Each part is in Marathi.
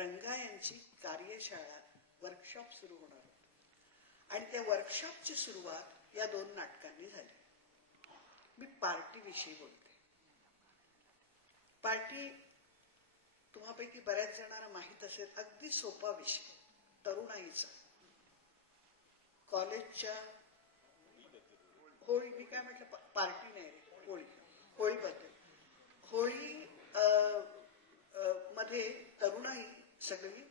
रंगा यांची कार्यशाळा वर्कशॉप सुरू होणार होती आणि त्या वर्कशॉपची सुरुवात या 2 नाटकांनी झाली. मी पार्टीविषयी बोलते. पार्टी तुम्हापैकी बऱ्याच जणांना माहित असेल, अगदी सोपा विषय, तरुणाईचा. कॉलेजच्या होळी, मी काय म्हटलं, पार्टी नाही रे, होळी, होळीबद्दल. होळी मध्ये तरुणाई सगळी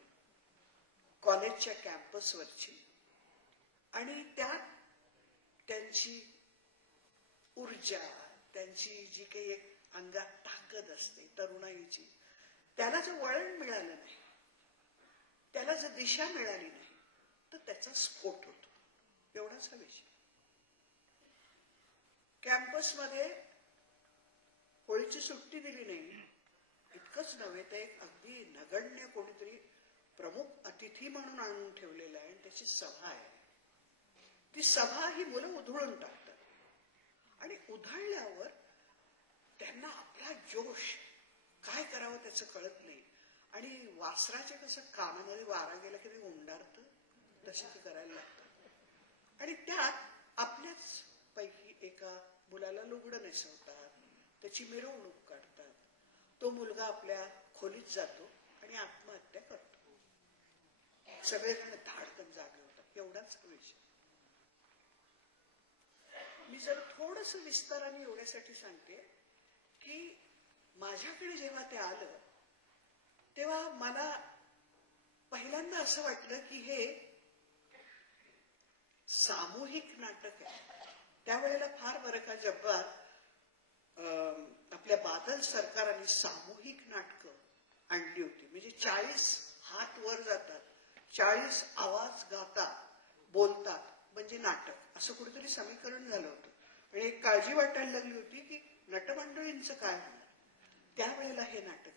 कॉलेजच्या कॅम्पसवरची आणि त्यात त्यांची ऊर्जा, त्यांची जी काही एक अंगात ताकद असते तरुणाईची, त्याला जर वळण मिळालं नाही, त्याला जर दिशा मिळाली नाही, तर त्याचा स्फोट होतो. एवढाच हा विषय. कॅम्पसमध्ये होळीची सुट्टी दिली नाही इतकंच नव्हे, तर एक अगदी नगण्य कोणीतरी प्रमुख अतिथी म्हणून आणून ठेवलेलं आहे आणि त्याची सभा आहे. ती सभा ही मुलं उधळून टाकतात आणि उधळल्यावर त्यांना आपला जोश काय करावं त्याचं कळत नाही आणि वासराचे कसं कानामध्ये वारा गेला की ते उंडारतं, तसे ते करायला लागतं. आणि त्यात आपल्याच पैकी एका मुलाला लुगडं नेसवतात, त्याची मिरवणूक काढतात. तो मुलगा आपल्या खोलीत जातो आणि आत्महत्या करतो. सगळेजण धाडकन जागे होतात. एवढाच विषय. मी जर थोडस विस्ताराने एवढ्यासाठी सांगते की माझ्याकडे जेव्हा ते आलं तेव्हा मला पहिल्यांदा असं वाटलं की हे सामूहिक नाटक आहे. त्यावेळेला फार बरं का जब्बार आपल्या बादल सरकाराने सामूहिक नाटकं आणली होती. म्हणजे 40 हात वर जातात, 40 आवाज गातात, बोलतात, म्हणजे नाटक, असं कुठेतरी समीकरण झालं होतं. आणि एक काळजी वाटायला लागली होती की नटमंडळींचं काय होणार. त्यावेळेला हे नाटक